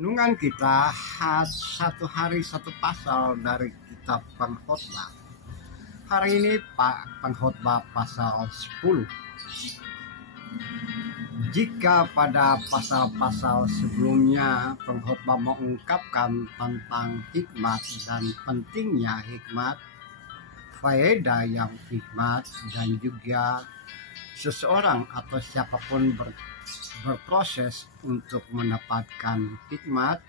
Renungan kita satu hari satu pasal dari kitab Pengkhotbah. Hari ini Pak Pengkhotbah pasal 10. Jika pada pasal-pasal sebelumnya Pengkhotbah mengungkapkan tentang hikmat dan pentingnya hikmat, faedah yang hikmat, dan juga seseorang atau siapapun berproses untuk mendapatkan hikmat,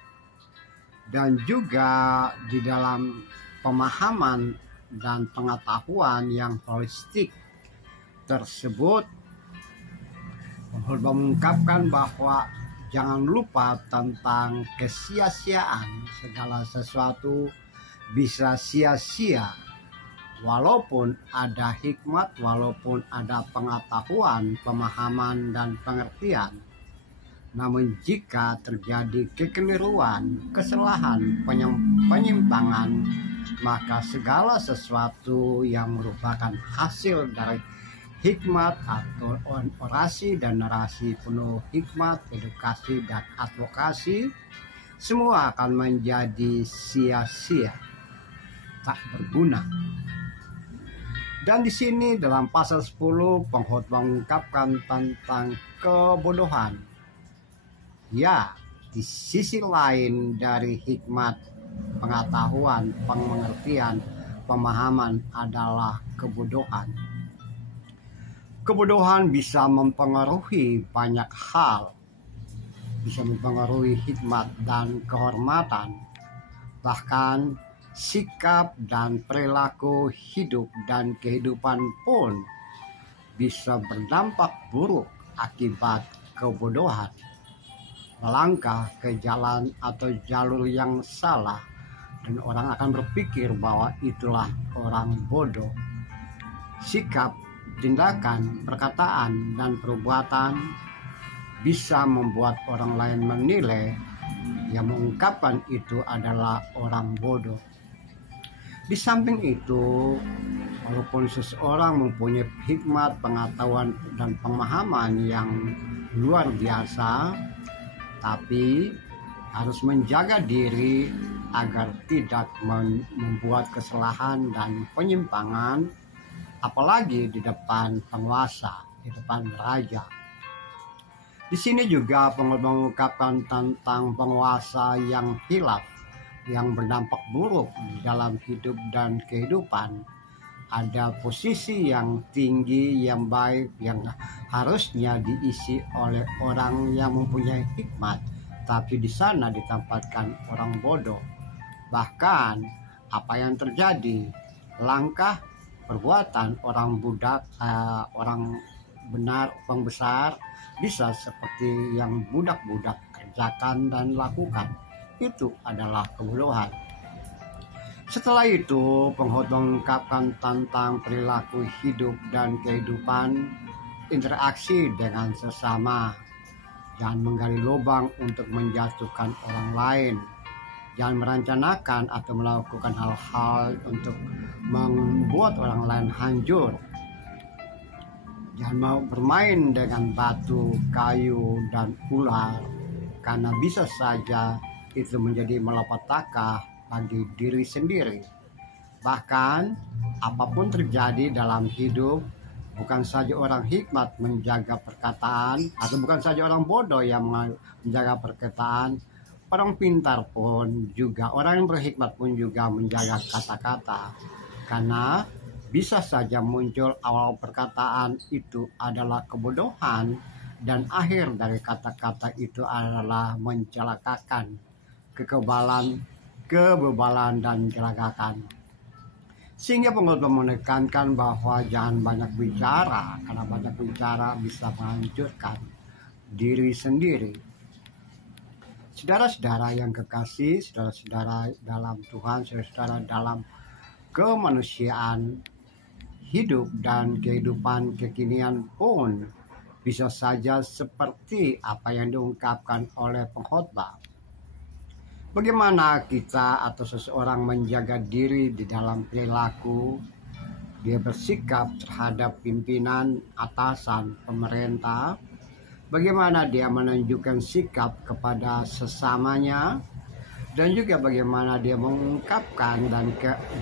dan juga di dalam pemahaman dan pengetahuan yang holistik tersebut, Pengkhotbah mengungkapkan bahwa jangan lupa tentang kesia-siaan. Segala sesuatu bisa sia-sia walaupun ada hikmat, walaupun ada pengetahuan, pemahaman, dan pengertian. Namun jika terjadi kekeliruan, kesalahan, penyimpangan, maka segala sesuatu yang merupakan hasil dari hikmat atau orasi dan narasi penuh hikmat, edukasi, dan advokasi, semua akan menjadi sia-sia, tak berguna. Dan di sini dalam pasal 10 Pengkhotbah mengungkapkan tentang kebodohan. Ya, di sisi lain dari hikmat, pengetahuan, pengertian, pemahaman adalah kebodohan. Kebodohan bisa mempengaruhi banyak hal, bisa mempengaruhi hikmat dan kehormatan, bahkan sikap dan perilaku hidup dan kehidupan pun bisa berdampak buruk akibat kebodohan. Melangkah ke jalan atau jalur yang salah, dan orang akan berpikir bahwa itulah orang bodoh. Sikap, tindakan, perkataan, dan perbuatan bisa membuat orang lain menilai yang mengungkapkan itu adalah orang bodoh. Di samping itu, walaupun seseorang mempunyai hikmat, pengetahuan, dan pemahaman yang luar biasa, tapi harus menjaga diri agar tidak membuat kesalahan dan penyimpangan, apalagi di depan penguasa, di depan raja. Di sini juga Pengkhotbah mengungkapkan tentang penguasa yang hilaf, yang berdampak buruk di dalam hidup dan kehidupan. Ada posisi yang tinggi, yang baik, yang harusnya diisi oleh orang yang mempunyai hikmat, tapi di sana ditempatkan orang bodoh. Bahkan apa yang terjadi, langkah, perbuatan orang budak, orang benar, orang besar, bisa seperti yang budak-budak kerjakan dan lakukan. Itu adalah kebodohan. Setelah itu, Pengkhotbah mengungkapkan tentang perilaku hidup dan kehidupan, interaksi dengan sesama. Jangan menggali lubang untuk menjatuhkan orang lain. Jangan merencanakan atau melakukan hal-hal untuk membuat orang lain hancur. Jangan mau bermain dengan batu, kayu, dan ular, karena bisa saja itu menjadi malapetaka bagi diri sendiri. Bahkan apapun terjadi dalam hidup, bukan saja orang hikmat menjaga perkataan, atau bukan saja orang bodoh yang menjaga perkataan, orang pintar pun juga, orang yang berhikmat pun juga menjaga kata-kata. Karena bisa saja muncul awal perkataan itu adalah kebodohan, dan akhir dari kata-kata itu adalah mencelakakan, kebebalan, dan celakakan. Sehingga Pengkhotbah menekankan bahwa jangan banyak bicara, karena banyak bicara bisa menghancurkan diri sendiri. Saudara-saudara yang kekasih, saudara-saudara dalam Tuhan, saudara-saudara dalam kemanusiaan, hidup dan kehidupan kekinian pun bisa saja seperti apa yang diungkapkan oleh Pengkhotbah. Bagaimana kita atau seseorang menjaga diri di dalam perilaku, dia bersikap terhadap pimpinan, atasan, pemerintah, bagaimana dia menunjukkan sikap kepada sesamanya, dan juga bagaimana dia mengungkapkan dan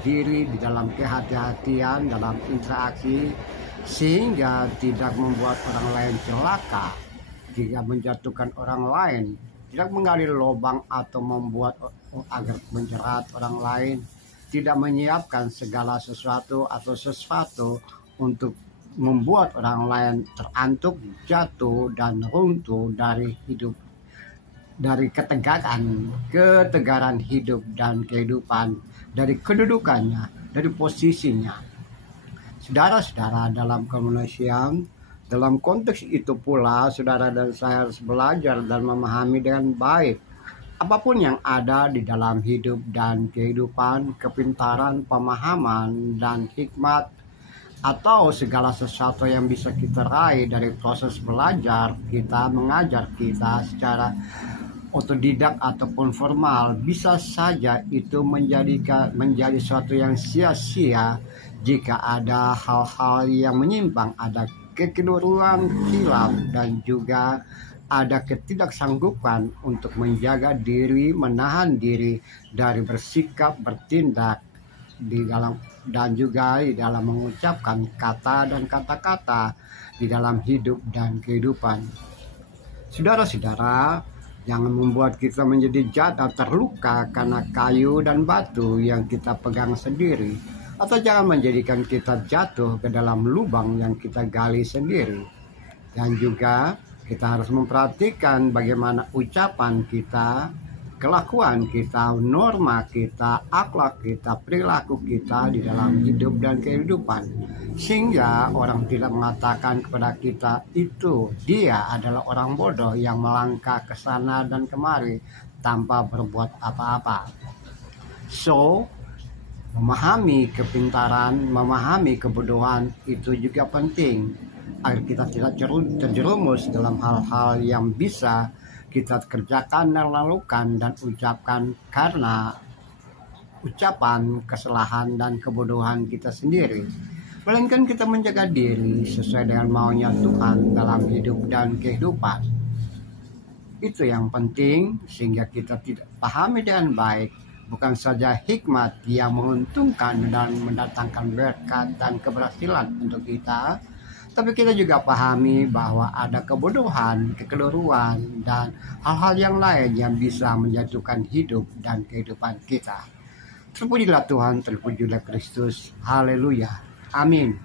diri di dalam kehati-hatian dalam interaksi, sehingga tidak membuat orang lain celaka, tidak menjatuhkan orang lain, tidak menggali lubang atau membuat agar menjerat orang lain, tidak menyiapkan segala sesuatu atau sesuatu untuk membuat orang lain terantuk, jatuh, dan runtuh dari hidup, dari ketegaran hidup dan kehidupan, dari kedudukannya, dari posisinya. Saudara-saudara, dalam kemanusiaan, dalam konteks itu pula, saudara dan saya harus belajar dan memahami dengan baik apapun yang ada di dalam hidup dan kehidupan, kepintaran, pemahaman, dan hikmat, atau segala sesuatu yang bisa kita raih dari proses belajar kita, mengajar kita secara otodidak ataupun formal, bisa saja itu menjadi sesuatu yang sia-sia jika ada hal-hal yang menyimpang, ada kekeliruan, hilaf, dan juga ada ketidaksanggupan untuk menjaga diri, menahan diri dari bersikap, bertindak di dalam, dan juga di dalam mengucapkan kata dan kata-kata di dalam hidup dan kehidupan. Saudara-saudara, jangan membuat kita menjadi jatuh terluka karena kayu dan batu yang kita pegang sendiri, atau jangan menjadikan kita jatuh ke dalam lubang yang kita gali sendiri. Dan juga kita harus memperhatikan bagaimana ucapan kita, kelakuan kita, norma kita, akhlak kita, perilaku kita di dalam hidup dan kehidupan, sehingga orang tidak mengatakan kepada kita itu dia adalah orang bodoh yang melangkah ke sana dan kemari tanpa berbuat apa-apa. So, memahami kepintaran, memahami kebodohan itu juga penting agar kita tidak terjerumus dalam hal-hal yang bisa kita kerjakan dan lakukan dan ucapkan karena ucapan kesalahan dan kebodohan kita sendiri, melainkan kita menjaga diri sesuai dengan maunya Tuhan dalam hidup dan kehidupan. Itu yang penting, sehingga kita tidak pahami dengan baik bukan saja hikmat yang menguntungkan dan mendatangkan berkat dan keberhasilan untuk kita, tapi kita juga pahami bahwa ada kebodohan, kekeliruan, dan hal-hal yang lain yang bisa menjatuhkan hidup dan kehidupan kita. Terpujilah Tuhan, terpujilah Kristus. Haleluya. Amin.